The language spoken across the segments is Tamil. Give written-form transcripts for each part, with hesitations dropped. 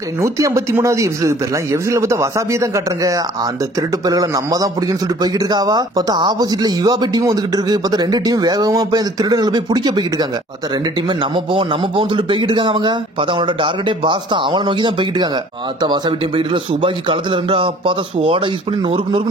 153வது எபிசோடு பேர்லாம் எபிசோட்ல பார்த்தா வசாபியை தான் காட்டுறாங்க. அந்த திருட்டு பேர்களை நம்ம தான் பிடிக்கும்னு சொல்லிட்டு போய்கிட்டு இருக்காவா. பார்த்தா ஆப்போசிட்ல இவாபி டீமும் வந்துகிட்டு இருக்கு. பார்த்தா ரெண்டு டீம் வேகமா போய் அந்த திருடங்களை போய் பிடிக்க போய்கிட்டு இருக்காங்க. பார்த்தா ரெண்டு டீமே நம்ம போவோம் சொல்லிட்டு போய்கிட்டு இருக்காங்க. அவங்க பார்த்தா அவங்களோட டார்கெட்டே பாஸ் தான், அவனை நோக்கி தான் போய்கிட்டு இருக்காங்க. பார்த்தா வசாபி டீம் போய்கிட்டு சுபாக்கி களத்துல இருந்தா பார்த்தா சோடா யூஸ் பண்ணி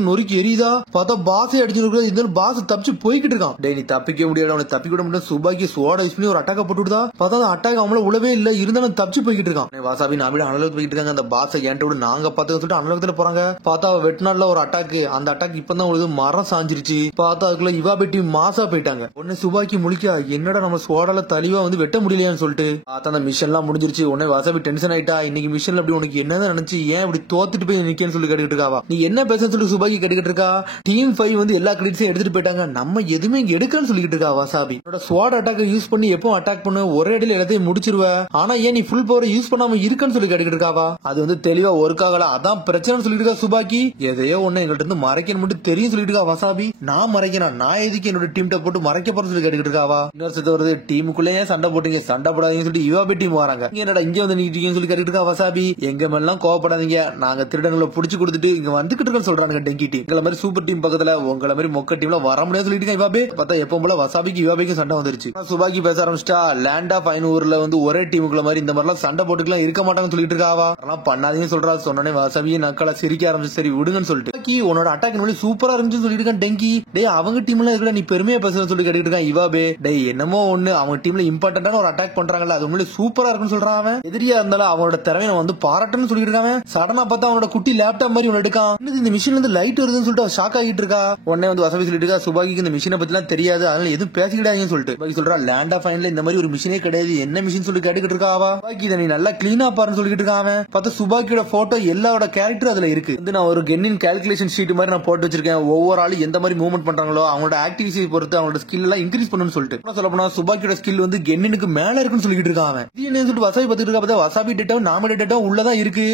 நொறுக்கு எரியுதா. பார்த்தா பாஸே அடிச்சு இந்த பாஸ் தப்பிச்சு போய்கிட்டு இருக்கான். டே நீ தப்பிக்க முடியாது, அவனை தப்பிக்க விட முடியாது. சுபாக்கி சோடா யூஸ் பண்ணி ஒரு அட்டாக்க போட்டுதா. பார்த்தா அந்த அட்டாக் அவங்கள உழவே இல்ல, இருந்தாலும் தப்பிச்சு போய்கிட்டு இருக்கான். வசாபி நாம அனலோகத்துக்கு போய்கிட்டு இருக்காங்க. அந்த பாஸை என்கிட்ட விட நாங்க பார்த்து சொல்லிட்டு அனலோகத்துல போறாங்க. பார்த்தா வெட்நாள்ல ஒரு அட்டாக், அந்த அட்டாக் இப்பதான் ஒரு மரம் சாஞ்சிருச்சு. பார்த்தா அதுக்குள்ள இவாபி டீம் மாசா போயிட்டாங்க. உடனே சுபாக்கி முழிக்கா, என்னடா நம்ம சோடால தலிவா வந்து வெட்ட முடியலையான்னு சொல்லிட்டு பார்த்தா அந்த மிஷன் எல்லாம் முடிஞ்சிருச்சு. உடனே வசாபி டென்ஷன் ஆயிட்டா. இன்னைக்கு மிஷன்ல அப்படி உனக்கு என்னதான் நினைச்சு ஏன் இப்படி தோத்துட்டு போய் நிக்கேன்னு சொல்லி கேட்டுட்டு இருக்காவா. நீ என்ன பேசன்னு சொல்லி சுபாக்கி கேட்டுக்கிட்டு இருக்கா. டீம் 5 வந்து எல்லா கிரெடிட்ஸையும் எடுத்துட்டு போயிட்டாங்க, நம்ம எதுவுமே இங்க எடுக்கன்னு சொல்லிட்டு இருக்கா வசாபி. ஸ்வாட் அட்டாக் யூஸ் பண்ணி எப்போ அட்டாக் பண்ணு ஒரே அடியில் எல்லாத்தையும் முடிச்சிருவ, ஆனா ஏன் நீ ஃபுல் பவர் யூஸ் பண்ணாம இருக்குன்னு சொல்லி கேட்டுக்கிட்டு இருக்காவா. அது வந்து தெளிவா ஒர்க் ஆகல, அதான் பிரச்சனை சொல்லிட்டு இருக்கா சுபாக்கி. எதையோ ஒண்ணு எங்கள்கிட்ட இருந்து மறைக்கணும் மட்டும் தெரியும் சொல்லிட்டு இருக்கா வசாபி. நான் மறைக்கிறேன், நான் எதுக்கு என்னோட டீம் போட்டு மறைக்க போறேன்னு சொல்லி கேட்டுக்கிட்டு இருக்காவா. இன்னொரு சத்த வருது, டீமுக்குள்ளேயே சண்டை போட்டீங்க, சண்டை போடாதீங்கன்னு சொல்லிட்டு இவாபி டீம் வராங்க. என்னடா இங்க வந்து நீட்டீங்கன்னு சொல்லி கேட்டுக்கிட்டு இருக்கா வசாபி. எங்க மேலாம் கோவப்படாதீங்க, நாங்க திருடங்களை புடிச்சு கொடுத்துட்டு இங்க வந்துகிட்டு இருக்கோம்னு சொல்றாங்க டெங்கி டீம். எங்களை மாதிரி சூப்பர் டீம் பக்கத்துல உங்களை மாதிரி மொக்க டீம்ல வர முடியாது சொல்லிட்டு இவாபி. பார்த்தா எப்போ போல வசாபிக்கு இவாபிக்கு சண்டை வந்துருச்சு. சுபாக்கி பேச ஆரம்பிச்சிட்டா, லேண்ட் ஆஃப் ஐநூறுல வந்து ஒரே டீமுக்குள்ள மாதிரி இந்த மாதிரிலாம் சண்டை போட்டுக்கலாம் இருக்க மாட்டாங்கன்னு சொல்லிட்டு இருக்காவா. பண்ணாதீங்கன்னு சொல்றா. சொன்னே வசாபியை நக்கலா சிரிக்க ஆரம்பிச்சு, சரி விடுங்கன்னு சொல்லிட்டு உன்னோட அட்டாக் சூப்பரா இருந்துச்சு சொல்லிட்டு இருக்கான் டெங்கி. டே அவங்க டீம்ல இருக்கல, நீ பெருமையா பேசுறன்னு சொல்லி கேட்டுட்டு இருக்கான் இவாபே. டே என்னமோ ஒண்ணு அவங்க டீம்ல இம்பார்ட்டன்டான ஒரு அட்டாக் பண்றாங்கல்ல, அது உண்மையிலே சூப்பரா இருக்குன்னு சொல்றான் அவன். எதிரியா இருந்தாலும் அவனோட திறமையை வந்து பாராட்டணும்னு சொல்லிட்டு இருக்காங்க. சடனா பார்த்தா அவனோட குட்டி லேப்டாப் மாதிரி ஒன்னு எடுக்கான். இந்த மிஷின்ல இருந்து லைட் வருதுன்னு சொல்லிட்டு ஷாக் ஆகிட்டு இருக்கா. உடனே வந்து வசாபி சொல்லிட்டு இருக்கா, சுபாகிக்கு இந்த மிஷினை பத்தி எல்லாம் தெரியாது, அதனால எதுவும் பேசிக்கிட்டாங்கன்னு சொல்லிட்டு சுபாகி சொல்றா. லேண்ட் ஆஃப் ஃபைன்ல இந்த மாதிரி ஒரு மிஷினே கிடையாது, என்ன மிஷின் சொல்லி கேட்டுக்கிட்டு இருக்கா அவா. சுபாகி இதை நீ நல்லா கிளீனா பாருன்னு சொல்லிட்டு இருக்கான். பார்த்தா சுபாகியோட போட்டோ எல்லாரோட கேரக்டர் அதுல இருக்கு. நான் ஒரு கென்னின் கால்குலேஷன் ஷீட் மாதிரி நான் போட்டு வச்சிருக்கேன். ஒவ்வொரு ஆளு எந்த மாதிரி மூவ்மெண்ட் பண்றாங்களோ அவங்களோட ஆக்டிவிட்டி பொறுத்து அவங்களோட ஸ்கில் எல்லாம் இன்க்ரீஸ் பண்ணணும்னு சொல்லிட்டு சொல்ல போனா சுபாகியோட ஸ்கில் வந்து கென்னினுக்கு மேல இருக்குன்னு சொல்லிட்டு இருக்காங்க. இது சொல்லிட்டு வசாபி பார்த்துட்டு இருக்கா. வசாபி டேட்டா நாம டேட்டா உள்ளதான் இருக்கு.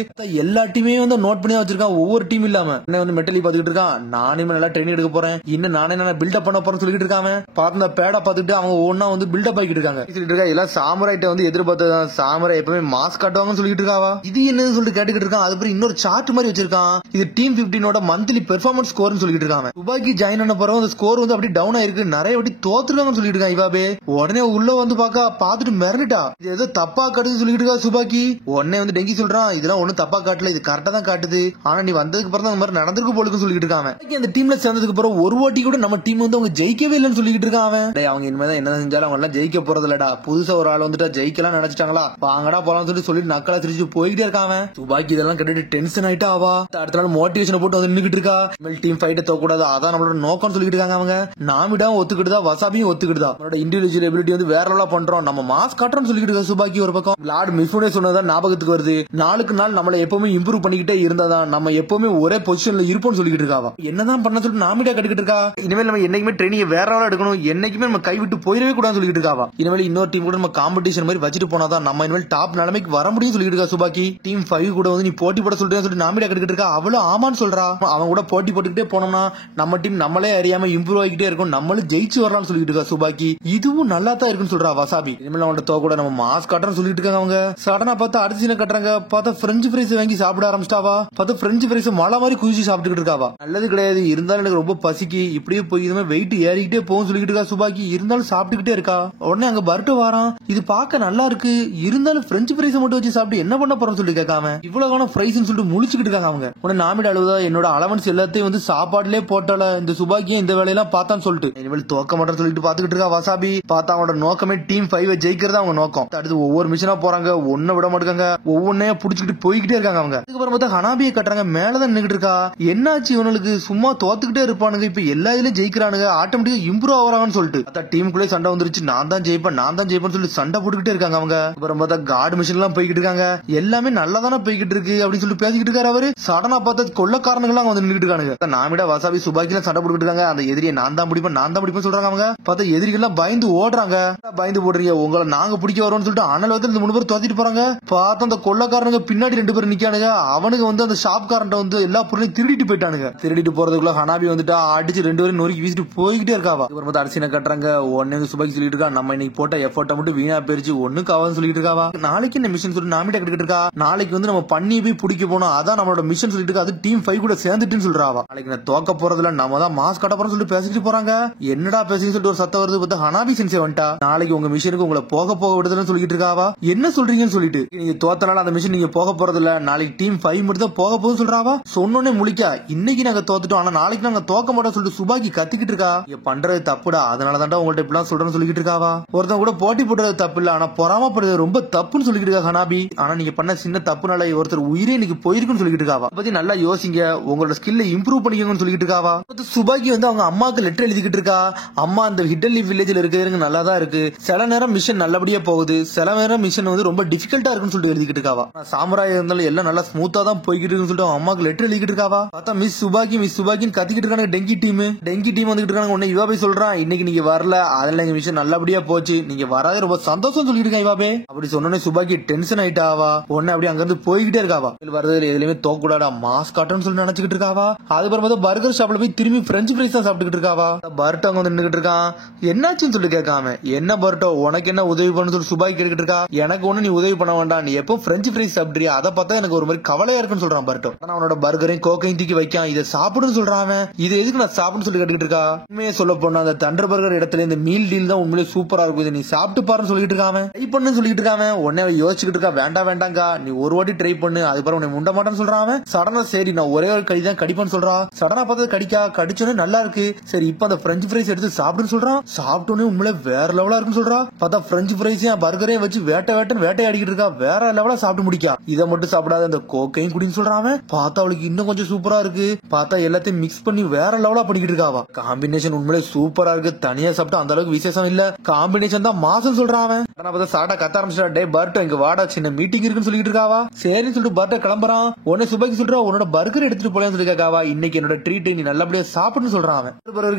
எல்லா டீமையும் வந்து நோட் பண்ணி வச்சிருக்கான், ஒவ்வொரு டீம் இல்லாம. என்ன வந்து மெட்டலி பாத்துக்கிட்டு இருக்கான், நானே நல்லா ட்ரைனிங் எடுக்க போறேன், இன்னும் நானே பில்டப் பண்ண போறேன்னு சொல்லிட்டு இருக்காங்க. பார்த்து பேடா பார்த்துட்டு அவங்க ஒன்னா வந்து பில்டப் ஆகிட்டு இருக்காங்க. சொல்லிட்டு இருக்கா எல்லாம் சாமுராய்ட்ட வந்து எதிர்பார்த்ததான், சாமுராய் எப்பவுமே மாஸ்க் காட்டுவாங்கன்னு சொல்லிட்டு இருக்காவா. இது என்னன்னு சொல்லிட்டு கேட்டுக்கிட்டு இருக்கான். அதுக்கப்புறம் இன்னொரு சார்ட் மாதிரி வச்சிருக்கான். இது டீம் 15 மந்த்லி பெர்ஃபார்மன்ஸ் ஸ்கோர்னு சொல்லிட்டு இருக்காங்க. சுபாக்கி ஜாயின் பண்ண போறோம், அந்த ஸ்கோர் வந்து அப்படி டவுன் ஆயிருக்கு, நிறைய வாட்டி தோத்துருவாங்கன்னு சொல்லிட்டு இருக்கான் இவாபே. உடனே உள்ள வந்து பார்த்துட்டு மிரண்டுட்டா. இது ஏதோ தப்பா காட்டுது சொல்லிட்டு இருக்கா சுபாக்கி. உடனே வந்து டெங்கி சொல்றான், இதெல்லாம் ஒன்னும் தப்பா காட்டல, இது கரெக்டா தான் காட்டுது, ஆனா நீ வந்ததுக்கு அப்புறம் அந்த மாதிரி நடந்திருக்கு போலுன்னு சொல்லிட்டு இருக்காங்க. அந்த டீம்ல சேர்ந்ததுக்கு அப்புறம் ஒரு வாட்டி கூட நம்ம டீம் வந்து அவங்க ஜெயிக்கவே இல்லைன்னு சொல்லிட்டு இருக்கான். அவங்க இனிமேதான் என்ன செஞ்சாலும் அவங்க எல்லாம் ஜெயிக்க போறது இல்லடா, புதுசா ஒரு ஆள் வந்துட்டா ஜெயிக்கலாம் நினைச்சிட்டாங்களா, வாங்கடா போலாம் சொல்லி நக்கலா சிரிச்சு போய்கிட்டே இருக்காங்க. சுபாக்கி இதெல்லாம் கேட்டுட்டு டென்ஷன் ஆயிட்டா ஆவா. அடுத்த நாள் மோட்டிவேஷன் போட்டு வந்து நின்னுட்டு இருக்கா. டீம் ஃபைட் தோக்கூடாது, அதான் நம்மளோட நோக்கம்னு சொல்லிட்டு இருக்காங்க. அவங்க நாமிடாவும் ஒத்துக்கிட்டுதா, வசாபியும் ஒத்துக்கிட்டுதா, நம்மளோட இண்டிவிஜுவல் எபிலிட்டி வந்து வேற லெவலா பண்றோம், நம்ம மாஸ் காட்டுறோம்னு சொல்லிட்டு இருக்கா சுபாக்கி. ஒரு பக்கம் லார்ட் மிஃபுனே சொன்னதான் ஞாபகத்துக்கு வருது, நாளுக்கு நாள் நம்மளை எப்பவுமே இம்ப்ரூவ் பண்ணிக்கிட்டே இருந்தாதான் நம்ம எப்பவுமே ஒரே பொசிஷன்ல இருப்போம்னு சொல்லிட்டு இருக்காவா. என்னதான் பண்ண சொல்லிட்டு நாமிடா கட்டுக்கிட்டு இருக்கா. இனிமேல் நம்ம என்னைக்குமே ட்ரைனிங் வேற லெவலா எடுக்கணும், என்னைக்குமே நம்ம கைவிட்டு போயிடவே கூடாதுன்னு சொல்லிட்டு இருக்காவா. இனிமேல் இன்னொரு டீம் கூட நம்ம காம்படிஷன் மாதிரி வச்சுட்டு போனாதான் நம்ம இனிமேல் டாப் நிலைமைக்கு வர முடியும் சொல்லிட்டு இருக்கா சுபாக்கி. டீம் 5 கூட வந்து நீ போட்டி போட சொல்லிட்டு நாமிடா கட்டுக்கிட்டு இருக்கா. அவ்வளவு ஆமான்னு சொல்றா. அவங்க கூட போட்டி போட்டுக்கிட்டே போனோம்னா நம்ம டீம் நம்மளே அறியாம இம்ப்ரூவ் ஆகிட்டே இருக்கும், நம்மளும் ஜெயிச்சு வரலாம்னு சொல்லிட்டு இருக்கா சுபாக்கி. இதுவும் நல்லா தான் இருக்குன்னு சொல்றா வசாபி. இனிமேல் அவன் தோ கூட நம்ம மாஸ் காட்டுறோம்னு சொல்லிட்டு இருக்காங்க. அவங்க சடனா பார்த்தா அடுத்த சீனை கட்டுறாங்க. பார்த்தா பிரெஞ்சு ஃப்ரைஸ் வாங்கி சாப்பிட ஆரம்பிச்சிட்டாவா. பார்த்தா பிரெஞ்சு ஃப்ரைஸ் மழை மாதிரி குதிச்சு சாப்பிட்டுக்கிட்டு இருக்காவா. நல்லது கிடையாது, இருந்தாலும் எனக்கு ரொம்ப பசிக்கு, இப்படியே போய் இதுமே வெயிட் ஏறிக்கிட்டே போகும் சொல்லிட்டு இருக்கா சுபாக்கி. இருந்தாலும் சாப்பிட்டுக்கிட்டே இருக்கா. உடனே அங்க பர்ட்டு வாரான், இது பார்க்க நல்லா இருக்கு, இருந்தாலும் பிரெஞ்சு ஃப்ரைஸ் மட்டும் வச்சு சாப்பிட்டு என்ன பண்ண போறோம்னு சொல்லி கேட்காம இவ்வளவு ஃப்ரைஸ் சொல்லிட்டு முழிச்சுக்கிட்டு இருக்காங்க. அவங்க உடனே நாமிட அழுவதா, என்னோட அலவன்ஸ் எல்லாத்தையும் வந்து சாப்பாடுலயே போட்டால இந்த சுபாக்கியும் இந்த வேலையெல்லாம் பார்த்தான்னு சொல்லிட்டு இனிமேல் தோக்க மாட்டேன்னு சொல்லிட்டு பாத்துக்கிட்டு இருக்கா வசாபி. பார்த்தா அவனோட நோக்கமே டீம் 5 ஜெயிக்கிறதா அவங்க நோக்கம். அடுத்து ஒவ்வொரு மிஷனா போறாங்க, ஒன்ன விட மாட்டாங்க, ஒவ்வொன்னையா புடிச்சுக்கிட்டு போய்கிட்டே இருக்காங்க. அவங்க அதுக்கப்புறம் பார்த்தா ஹனாபியை கட்டுறாங்க, மேலதான் நின்னுட்டு இருக்கா. என்னாச்சு இவனுக்கு, சும்மா தோத்துக்கிட்டே இருப்பானுங்க, இப்ப எல்லா இதுலயும் ஜெயிக்கிறானுங்க, ஆட்டோமேட்டிக்கா இம்ப்ரூவ் ஆகிறாங்கன்னு சொல்லிட்டு டீமுக்குள்ளே சண்டை வந்துருச்சு. நான் தான் ஜெயிப்பேன் சொல்லி சண்டை போட்டுக்கிட்டே இருக்காங்க. அவங்க அப்புறம் பார்த்தா கார்டு மிஷன் எல்லாம் போய்கிட்டு இருக்காங்க, எல்லாமே நல்லா தானே போய்கிட்டு இருக்கு அப்படின்னு சொல்லி பேசிக்கிட்டு இருக்காரு அவரு. சடனா பார்த்தா கொள்ளக்காரனுங்க வந்து நின்றுட்டு இருக்காங்க. நாமிடா வசாபி சுபாக்கி சண்டை போட்டுக்கிட்டு இருக்காங்க. அந்த எதிரியை நான் தான் பிடிப்பேன் சொல்றாங்க. அவங்க பார்த்தா எதிரிகள் பயந்து ஓடுறாங்க. பயந்து போடுறீங்க, உங்களை நாங்க பிடிக்க வரோம்னு சொல்லிட்டு அனல் வந்து 3 பேர் தோத்திட்டு போறாங்க. பார்த்தா அந்த கொள்ளக்காரனுங்க பின்னாடி 2 பேர் நிக்கானுங்க. அவனுக்கு வந்து அந்த ஷாப் காரன்ட்ட வந்து எல்லா பொருளையும் திருடிட்டு போயிட்டானுங்க. திருடிட்டு போறதுக்குள்ள ஹனாபி வந்துட்டா அடிச்சு 2 பேரும் நொறுக்கி வீசிட்டு போய்கிட்டே இருக்காவா. அப்புறம் பார்த்தா அரிசினை கட்டுறாங்க. ஒன்னு சுபாக்கி சொல்லிட்டு இருக்கா, நம்ம இன்னைக்கு போட்ட எஃபோர்ட்டை மட்டும் வீணா போயிருச்சு, ஒண்ணுக்கு ஆகாதுன்னு சொல்லிட்டு இருக்காவா. நாளைக்கு இந்த மிஷன் சொல்லி நாமிட்ட இருக்கா. நாளைக்கு வந்து நம்ம பண்ணி போய் பிடிக்க போனோம், அதான் நம்மளோட மிஷன் சொல்லிட்டு இருக்கா. அது டீம் 5 கூட சேர்ந்துட்டுன்னு சொல்றாவா. நாளைக்கு நான் தோக்க போறதுல நம்ம தான் மாஸ் கட்ட போறோம்னு சொல்லிட்டு பேசிட்டு போறாங்க. என்னடா பேசின்னு சொல்லிட்டு ஒரு சத்தம் வருது. பார்த்தா ஹனாபி சென்சே வந்துட்டா. நாளைக்கு உங்க மிஷனுக்கு உங்களை போக விடுதல்னு சொல்லிட்டு இருக்காவா. என்ன சொல்றீங்கன்னு சொல்லிட்டு நீங்க தோத்தனால அந்த மிஷன் நீங்க போக போறது இல்ல, நாளைக்கு டீம் 5 மட்டும் தான் போக போகுதுன்னு சொல்றாவா. சொன்னோன்னே முழிக்கா, இன்னைக்கு நாங்க தோத்துட்டோம், ஆனா நாளைக்கு நாங்க தோக்க மாட்டோம் சொல்லிட்டு சுபாக்கி கத்திக்கிட்டு இருக்கா. நீங்க பண்றது தப்புடா, அதனால தான்டா உங்கள்ட்ட இப்படிலாம் சொல்றேன்னு சொல்லிட்டு இருக்காவா. ஒருத்தன் கூட போட்டி போடுறது தப்பு இல்ல, ஆனா பொறாமப்படுறது ரொம்ப தப்புன்னு சொல்லிட்டு இருக்கா ஹனாபி. ஆனா நீங்க பண்ண சின்ன தப்புனால ஒருத்தர் உயிரே இன்னைக்கு போயிருக்குன்னு சொல்லிட்டு இருக்காவா. பத்தி நல்லா யோசிங்க, உங்களோட ஸ்கில்ல இம்ப்ரூவ் பண்ணிக்கோங்கன்னு சொல்லிட்டு இருக்காவா. சுபாக்கி வந்து அவங்க அம்மாக்கு லெட்டர் எழுதிக்கிட்டு இருக்கா. அம்மா அந்த ஹிடன் லீஃப் வில்லேஜ்ல இருக்கிறது நல்லா தான் இருக்கு, சில நேரம் மிஷன் நல்லபடியா போகுது, சில நேரம் மிஷன் வந்து ரொம்ப டிஃபிகல்ட்டா இருக்குன்னு சொல்லிட்டு எழுதிக்கிட்டு இருக்காவா. சாமுராய் இருந்தாலும் எல்லாம் நல்லா ஸ்மூத்தா தான் போய்கிட்டு இருக்குன்னு சொல்லிட்டு அவங்க அம்மாக்கு லெட்டர் எழுதிக்கிட்டு இருக்காவா. பார்த்தா மிஸ் சுபாக்கின்னு கத்திக்கிட்டு இருக்காங்க. டெங்கி டீம் வந்துட்டு இருக்காங்க. உடனே இவாபே சொல்றான், இன்னைக்கு நீங்க வரல, அதனால எங்க மிஷன் நல்லபடியா போச்சு, நீங்க வராது ரொம்ப சந்தோஷம் சொல்லிட்டு இருக்கேன் இவாபே. அப்படி சொன்னோன்னே சுபாக்கி டென்ஷன் ஆயிட்டாவா. உடனே அப்படி அங்க இருந்து போய்கிட்டே இருக்காவா. வரதுல எதுலயுமே தோக்க கூடாடா, மாஸ் காட்டணும்னு சொல்லி நினைச்சுக்கிட்டு இருக்காவா. அதுக்கப்புறம் பார்த்தா பர்கர் ஷாப்ல போய் திரும்பி பிரெஞ்சு ஃப்ரைஸ் தான் சாப்பிட்டுக்கிட்டு இருக்காவா. பர்ட்டோ அங்க வந்து நின்றுட்டு இருக்கான். என்னாச்சுன்னு சொல்லி கேட்காம, என்ன பர்ட்டோ உனக்கு என்ன உதவி பண்ணு சொல்லி சுபாக்கி கேட்டுக்கிட்டு இருக்கா. எனக்கு ஒண்ணு நீ உதவி பண்ண வேண்டாம், நீ எப்போ பிரெஞ்சு ஃப்ரைஸ் சாப்பிட்றியா, அதை பார்த்தா எனக்கு ஒரு மாதிரி கவலையா இருக்குன்னு சொல்றான் பர்ட்டோ. அவனோட பர்கரையும் கோக்கையும் தூக்கி வைக்கான். இதை சாப்பிடுன்னு சொல்றான். இது எதுக்கு நான் சாப்பிடுன்னு சொல்லி கேட்டுக்கிட்டு இருக்கா. உண்மையை சொல்ல போனா அந்த தண்டர் பர்கர் இடத்துல இந்த மீல் டீல் தான் உண்மையிலே சூப்பரா இருக்கும், இதை நீ சாப்பிட்டு பாருன்னு சொல்லிட்டு இருக்காம, ட்ரை பண்ணுன்னு சொல்லிட்டு இருக்காம. உடனே யோசிச்சுக்கிட்டு இருக்கா, வேண்டாங்க நீ ஒரு வாட்டி ட்ரை பண்ணு, அதுக்கப்புறம் உன்னை முண்ட மாட்டேன்னு சொல்றான். சடனா சரி நான் ஒரே ஒரு கடி தான் கடிப்பேன்னு சொல்றான். சடனா பார்த்தா கடிச்சோன்னே நல்லா இருக்கு, சரி இப்ப அந்த பிரெஞ்சு ஃப்ரைஸ் எடுத்து சாப்பிடுன்னு சொல்றான். சாப்பிட்டோன்னே உண்மையிலே வேற லெவலா இருக்குன்னு சொல்றா. பார்த்தா பிரெஞ்சு ஃப்ரைஸையும் பர்கரையும் வச்சு வேட்டையாடிக்கிட்டு இருக்கா. வேற லெவலா சாப்பிட்டு முடிக்கா. இதை மட்டும் சாப்பிடாத அந்த கோக்கையும் குடின்னு சொல்றான். பார்த்தா அவளுக்கு இன்னும் கொஞ்சம் சூப்பரா இருக்கு. பார்த்தா எல்லாத்தையும் மிக்ஸ் பண்ணி வேற லெவலா பண்ணிக்கிட்டு இருக்காவா. காம்பினேஷன் உண்மையிலே சூப்பரா இருக்கு, தனியா சாப்பிட்டா அந்த அளவுக்கு விசேஷம் இல்ல, காம்பினேஷன் தான் மாசம் சொல்றான். சாட்டா கத்த ஆரம்பிச்சா, டே பர்ட்டோ இங்க வாடா, சின்ன மீட்டிங் இருக்குன்னு சொல்லிட்டு இருக்காவா. சரின்னு சொல்லிட்டு பர்ட்டோ கிளம்புறான். உடனே சுபாக்கி சொல்றா, உன்னோட பர்கர் எடுத்துட்டு போலன்னு சொல்லி கேட்காவா. இன்னைக்கு என்னோட ட்ரீட் நீ நல்லபடியா சாப்பிடுன்னு சொல்றான்.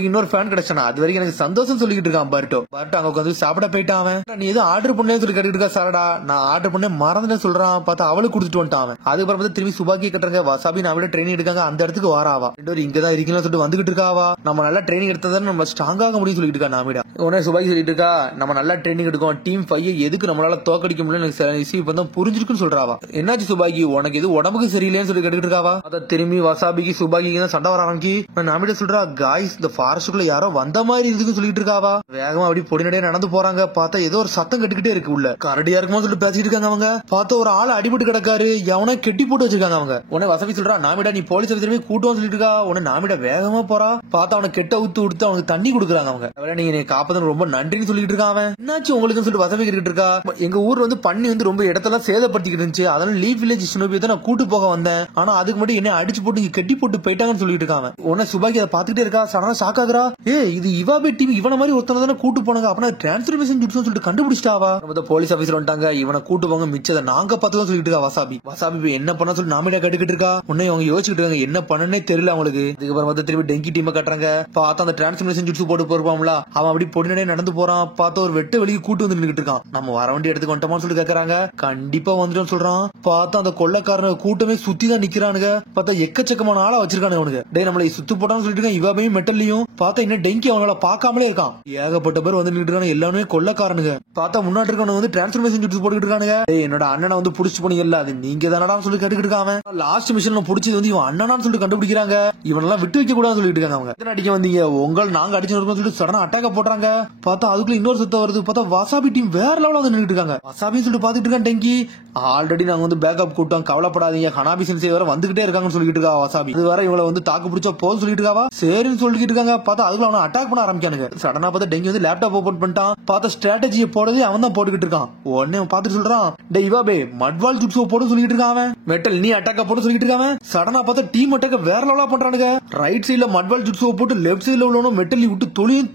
இன்னொரு ஃபேன் கிடைச்சானா, அது வரைக்கும் எனக்கு சந்தோஷம் சொல்லிட்டு இருக்கான் பர்ட்டோ. அங்க உட்காந்து சாப்பிட போயிட்டான். நீ எதுவும் ஆர்டர் பண்ணேன்னு சொல்லி கேட்டுட்டு இருக்கா. சாரடா நான் ஆர்டர் பண்ண மறந்துட்டேன் சொல்றான். பார்த்தா அவளுக்கு கொடுத்துட்டு வந்துட்டான். அதுக்கப்புறம் திரும்பி சுபாக்கி கட்டுறாங்க. வசாபி நான் விட ட்ரைனிங் எடுக்காங்க, அந்த இடத்துக்கு வாராவா. இங்கதான் இருக்கீங்களா சொல்லிட்டு வந்துகிட்டு இருக்காவா. நம்ம நல்லா ட்ரைனிங் எடுத்தா நம்ம ஸ்ட்ராங் ஆக முடியும் சொல்லிட்டு இருக்கா நாமிடா. உடனே சுபாக்கி சொல்லிட்டு இருக்கா, நம்ம நல்லா ட்ரைனிங் எடுக்கும், டீம் 5 எதுக்கு நம்மளால தோக்கடிக்க முடியல புரிஞ்சிருக்குன்னு சொல்றாவா. என்னாச்சு சுபாக்கி, உனக்கு எது உடம்புக்கு சரியில்லைன்னு சொல்லி கேட்டுட்டு இருக்காவா. அதை திரும்பி வசாபிக்கு சுபாக்கி தான் சண்டை வர ஆரம்பிக்கி. நாமிடா சொல்றா, காய்ஸ் இந்த ஃபாரஸ்டுக்குள்ள யாரோ வந்த மாதிரி இருக்குன்னு சொல்லிட்டு இருக்காவா. வேகமா அப்படி பொடிநடையா நடந்து போறாங்க. பார்த்தா ஏதோ ஒரு சத்தம் கட்டுக்கிட்டே இருக்கு உள்ள. கரடியா இருக்குமோ சொல்லிட்டு பேசிட்டு இருக்காங்க அவங்க. பார்த்தா ஒரு ஆள் அடிபட்டு கிடக்காரு, எவனா கெட்டி போட்டு வச்சிருக்காங்க அவங்க. உடனே வசபி சொல்றா, நாமிடா நீ போலீஸ் திரும்பி கூட்டம் சொல்லிட்டு இருக்கா. உடனே நாமிடா வேகமா போறா. பார்த்தா அவனை கெட்ட ஊத்து கொடுத்து அவனுக்கு தண்ணி கொடுக்குறாங்க அவங்க. நீங்க காப்பதற்கு ரொம்ப நன்றின்னு சொல்லிட்டு இருக்காங்க. என்னாச்சு உங்களுக்கு சொல்லிட்டு வசபி கிட்ட இருக்கா. எங்க ஊர் வந்து பண்ணி வந்து ரொம்ப இடத்தெல்லாம் சேதப்படுத்திக்கிட்டு இருந்துச்சு, அதனால லீவ் வில்லேஜ் சினோபியை தான் நான் கூட்டு போக வந்தேன், ஆனா அதுக்கு மட்டும் என்ன அடிச்சு போட்டு கெட்டி போட்டு போயிட்டாங்கன்னு சொல்லிட்டு இருக்காங்க. உடனே சுபாக்கி அதை பாத்துக்கிட்டே இருக்கா. சடனா ஷாக் ஆகுறா. இது இவாபே டீம் இவன மாதிரி ஒருத்தனை தானே கூட்டு போனாங்க, அப்பனா டிரான்ஸ்ஃபர்மேஷன் ஜுட்ஸ்னு சொல்லிட்டு கண்டுபிடிச்சிட்டாவா. போலீஸ் ஆபீசர் வந்துட்டாங்க, இவனை கூட்டு போங்க, மிச்சத நாங்க பார்த்துதான் சொல்லிட்டு இருக்கா வசாபி என்ன பண்ண சொல்லி நாமிடா கட்டுக்கிட்டு இருக்கா. உடனே அவங்க யோசிச்சுட்டு இருக்காங்க, என்ன பண்ணனே தெரியல அவங்களுக்கு. இதுக்கப்புறம் வந்து திரும்பி டெங்கி டீமை கட்டுறாங்க. பார்த்தா அந்த டிரான்ஸ்ஃபர்மேஷன் ஜுட்ஸ் போட்டு போயிருப்பாங்களா, அவன் அப்படி பொடிநடையா நடந்து போறான். பார்த்தா ஒரு வெட்ட வெளியே கூட்டு வந்து நின்றுட்டு இருக்கான். நம்ம வர வேண்டிய இடத்துக்கு வந்துட்டோம்னு சொல்லி கேக்குறாங்க. கண்டிப்பா வந்துட்டோம்னு சொல்றான். பார்த்தா அந்த கொள்ளைக்காரன கூட்டமே சுத்தி தான் நிக்கிறானுங்க. பார்த்தா எக்கச்சக்கமான ஆளா வச்சிருக்கானுங்க அவனுக்கு. டேய் நம்மளை சுத்து போட்டான்னு சொல்லிட்டு இருக்கான். இவாபையும் மெட்டல்லையும். பார்த்தா இன்னும் டெங்கி அவங்கள பார்க்காமலே இருக்கான். ஏகப்பட்ட பேர் வந்து நின்றுட்டு இருக்காங்க, எல்லாமே கொள்ளைக்காரனுங்க. பார்த்தா முன்னாடி இருக்கவங்க வந்து டிரான்ஸ்ஃபர்மேஷன் ஜுட்ஸ் போட்டுக்கிட்டு இருக்கானுங்க. என்னோட அண்ணனை வந்து புடிச்சு போனீங்கல்ல, அது நீங்க தானடா சொல்லி கேட்டுக்கிட்டு இருக்காங்க. லாஸ்ட் மிஷன்ல புடிச்சது வந்து இவன் அண்ணனான்னு சொல்லிட்டு கண்டுபிடிக்கிறாங்க. இவனெல்லாம் விட்டு வைக்க கூடாதுன்னு சொல்லிட்டு இருக்காங்க அவங்க. அடிக்க வந்தீங்க உங்கள் நாங்க அடிச்சு சொல்லிட்டு சடனா அட்டாக்க போடுறாங்க. பார்த்தா அதுக்குள்ள இன்னொரு சத்தம் வருது. பார்த்தா வசாபி டீம் வேற லெவல்ல வந்து நின்னுட்டு இருக்காங்க. வசாபின்னு சொல்லிட்டு பாத்துட்டு இருக்கான் டெங்கி. ஆல்ரெடி நாங்க வந்து பேக்கப் கூட்டம், கவலைப்படாதீங்க, ஹனாபி சென்சே வேற வந்துகிட்டே இருக்காங்கன்னு சொல்லிட்டு இருக்கா வசாபி. இது வேற இவளை வந்து தாக்கு பிடிச்சா போதும் சொல்லிட்டு இருக்காவா. சரின்னு சொல்லிட்டு இருக்காங்க. பார்த்தா அதுக்குள்ள அவனை அட்டாக் பண்ண ஆரம்பிக்கானுங்க. சடனா பார்த்தா டெங்கி வந்து லேப்டாப் ஓபன் பண்ணிட்டான். பார்த்தா ஸ்ட்ராட்டஜியை போடுறது அவன் தான் போட்டுக்கிட்டு இருக்கான். உடனே பார்த்துட்டு சொல்றான், டே இவாபே மட்வால் ஜுட்ஸ் போட்டு சொல்லிட்டு இருக்கான். மெட்டல் நீ அட்டாக்க போட்டு சொல்லிட்டு இருக்காங்க. சடனா பார்த்தா டீம் அட்டாக்க வேற லெவலா பண்றானுங்க. ரைட் சைடுல மட்வால் ஜுட்ஸ் போட்டு லெப்ட் சைடுல உள்ளவனும் மெட்டல் விட்டு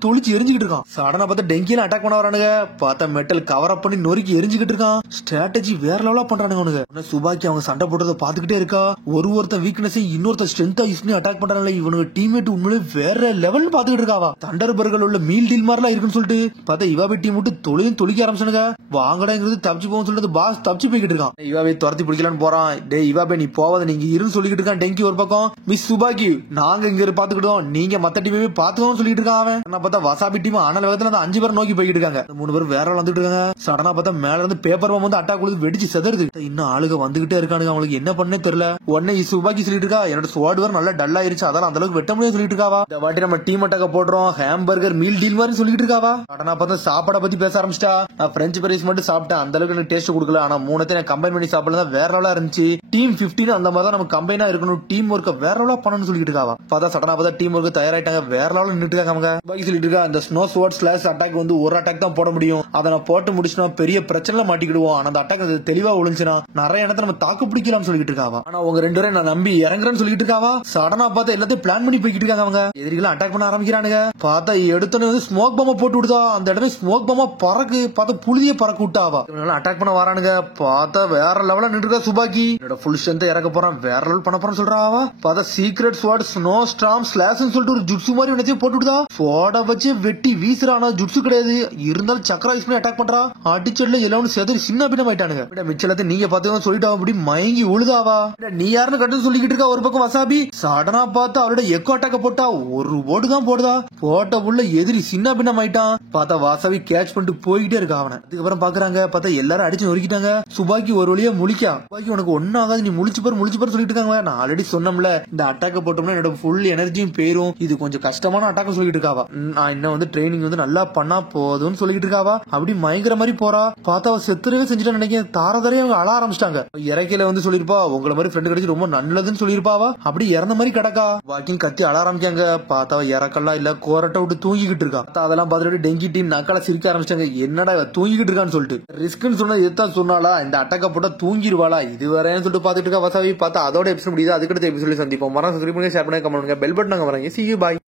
தொளிச்சு எரிஞ்சுக்கிட்டு இருக்கான். சடனா பார்த்தா டெங்கில அட்டாக் பண்ண வரானுங்க. பார்த்தா மெட்டல் கவர் அப் பண்ணி நொறுக்கி எரிஞ்சுக்கிட்டு இருக்கான். ஸ்ட்ராட்டஜி வேற லெவலா பண்றானுங்க. சுபாக்கி அவங்க சண்டை போடுறத பாத்துக்கிட்டே இருக்கா. ஒருத்தன் வீக்னஸ் இன்னொருத்த ஸ்ட்ரென்த்தா யூஸ் பண்ணி அட்டாக் பண்றாங்க. இவனுக்கு டீம்மேட் உண்மையிலே வேற லெவல் பாத்துக்கிட்டு இருக்காவா. தண்டர் பர்கர் உள்ள மீல் டீல் மாதிரிலாம் இருக்குன்னு சொல்லிட்டு பார்த்தா இவாபே டீம் விட்டு தொழிக்க ஆரம்பிச்சானுங்க. வாங்கடாங்கிறது தப்பிச்சு போகும் சொல்லிட்டு பாஸ் தப்பிச்சு போய்கிட்டு இருக்கான். இவாபே துரத்தி பிடிக்கலான்னு போறான். டே இவாபே நீ போவாத நீங்க இருன்னு சொல்லிட்டு இருக்கான் டெங்கி ஒரு பக்கம். மிஸ் சுபாக்கி நாங்க இங்க பாத்துக்கிட்டோம் நீங்க மத்த டீமே பாத்துக்கோன்னு சொல்லிட்டு இருக்கான் அவன். என்ன பார்த்தா வசாபி டீம் ஆனல் வேகத்துல அந்த 5 பேர் நோக்கி போய்கிட்டு இருக்காங்க. 3 பேர் வேற வந்துட்டு இருக்காங்க. சடனா பார்த்தா மேல இருந்து பேப்பர் பாம் வந்து அட்டாக் கொடுத்து வெடிச்சு செதறுது. இன்னும் ஆளுங்க வந்துகிட்டே இருக்கானுங்க. அவங்களுக்கு என்ன பண்ணே தெரியல. உடனே சுபாக்கி சொல்லிட்டு இருக்கா என்னோட ஸ்வாட் வேற நல்லா டல் ஆயிருச்சு அதெல்லாம் அந்த அளவுக்கு வெட்ட முடியும் சொல்லிட்டு இருக்காவா. இந்த வாட்டி நம்ம டீம் அட்டாக்க போடுறோம் ஹாம்பர்கர் மீல் டீல் மாதிரி சொல்லிட்டு இருக்காவா. சடனா பார்த்தா சாப்பாட பத்தி பேச ஆரம்பிச்சிட்டா. நான் பிரெஞ்சு பிரைஸ் மட்டும் சாப்பிட்டேன் அந்த அளவுக்கு எனக்கு டேஸ்ட் கொடுக்கல. ஆனா 3 கம்பைன் பண்ணி சாப்பிடலாம் வேற லெவலா இருந்துச்சு. டீம் 15 அந்த மாதிரி தான் நம்ம கம்பைனா இருக்கணும். டீம் ஒர்க்க வேற லெவலா பண்ணணும்னு சொல்லிட்டு இருக்காவா. பார்த்தா சடனா பார்த்தா டீம் ஒர்க் தயாராயிட்டாங்க. வேற லெவலில் நின்றுட்டு இருக்காங்க அவங்க. பாக்கி சொல்லிட்டு இருக்கா இந்த ஸ்னோ ஸ்வாட் ஸ்லாஷ் அட்டாக் வந்து ஒரு அட்டாக் தான் போட முடியும். அதை நான் போட்டு முடிச்சுனா பெரிய பிரச்சனை மாட்டிக்கிடுவோம். ஆனா அந்த அட்டாக் தெளிவா ஒளிஞ்சுனா நிறைய இடத்துல நம்ம தாக்கு பிடிக்கலாம் சொல்லிட்டு இருக்காவா. ஆனா உங்க 2 பேரும் நான் நம்பி இறங்குறேன்னு சொல்லிட்டு இருக்காவா. சடனா பார்த்தா எல்லாத்தையும் பிளான் பண்ணி போய்கிட்டு இருக்காங்க அவங்க. எதிரிகளை அட்டாக் பண்ண ஆரம்பிக்கிறானுங்க. பார்த்தா எடுத்தோன்னே வந்து ஸ்மோக் பம்ப போட்டு விடுதா. அந்த இடமே ஸ்மோக் பம்ப பறக்கு. பார்த்தா புழுதிய பறக்க விட்டாவா. அட்டாக் பண்ண வரானுங்க. பார்த்தா வேற லெவலா நின்று சுபாக்கி என்னோட ஃபுல் ஸ்ட்ரென்த் இறக்க போறான் வேற லெவல் பண்ண போறான்னு சொல்றாவா. பார்த்தா சீக்ரெட் ஸ்வாட் ஸ்னோ ஸ்டார்ம் ஸ்லாஷ் சொல்லிட்டு ஒரு ஜுட்சு மாதிரி நினைச்சு போட்டு விடுதா. ஸ்வாட வச்சு வெட்டி வீசுறானா ஜுட்சு கிடையாது இருந்தாலும் சக்கரா யூஸ் பண்ணி அட்டாக் பண்றா. அடிச்சட்ல எல்லாம் சேர்த்து சின்ன பின்னம் ஆயிட்டானுங்க. மிச்சலத்தை நீங்க பாத்து சொல்லிட்டு அப்படி மயங்கி உழுதாவா. நீ யாருன்னு கட்டு சொல்லிக்கிட்டு இருக்கா ஒரு பக்கம் வசாபி. சடனா பார்த்து அவரோட எக்கோ அட்டாக்க போட்டா ஒரு ஓடு தான் போடுதா. போட்ட உள்ள எதிரி சின்ன பின்னம் ஆயிட்டான். பார்த்தா வாசாபி கேட்ச் பண்ணிட்டு போய்கிட்டே இருக்கா அவனை. அதுக்கப்புறம் பாக்குறாங்க பார்த்தா எல்லாரும் அடிச்சு நொறுக்கிட்டாங்க. சுபாக்கி ஒரு வழியா முழிக்கா. சுபாக்கி உனக்கு ஒன்னும் ஆகாது நீ முழிச்சு பாரு சொல்லிட்டு இருக்காங்க. நான் ஆல்ரெடி சொன்னோம்ல இந்த அட்டாக்க போட்டோம்னா என்னோட ஃபுல் எனர்ஜியும் போயிரும். இது கொஞ்சம் கஷ்டமான அட்டாக் சொல்லிட்டு இருக்காவா. நான் இன்னும் வந்து ட்ரைனிங் வந்து நல்லா பண்ணா போதும்னு சொல்லிட்டு இருக்காவா. அப்படி மயங்கர மாதிரி போறா. பார்த்தா அவ செத்துறவே செஞ்சுட்டா நினைக்கிறேன். தாரதாரே அவங்க அழ ஆரம்பிச்சிட்டாங்க. இறக்கையில வந்து சொல்லிருப்பா உங்களை மாதிரி ஃப்ரெண்ட் கிடைச்சு ரொம்ப நல்லதுன்னு சொல்லிருப்பாவா. அப்படி இறந்த மாதிரி கிடக்கா. வாக்கிங் கத்தி அழ ஆரம்பிக்காங்க. பார்த்தா இறக்கலாம் இல்ல கோரட்டை விட்டு தூங்கிக்கிட்டு இருக்கா. அதெல்லாம் பார்த்துட்டு டெங்கி டீம் நக்கலா சிரிக்க ஆரம்பிச்சாங்க. என்னடா தூங்கிக்கிட்டு இருக்கான்னு சொல்லிட்டு ரிஸ்க்னு சொன்னா எத்தான் சொன்னாலா இந்த அட்டாக்க போட்டா தூங்கிடுவாளா இது வேறேன்னு சொல்லிட்டு பாத்துட்டு இருக்கா வசாவி. பார்த்தா அதோட எபிசோட் முடியுது. அதுக்கடுத்த எபிசோட சந்திப்போம். மரம் சப்ஸ்கிரைப் பண்ணுங்க ஷேர் பண்ணுங்க கமெண்ட் பண்ணுங்க பெல் பட்டன் வரேன். See you bye.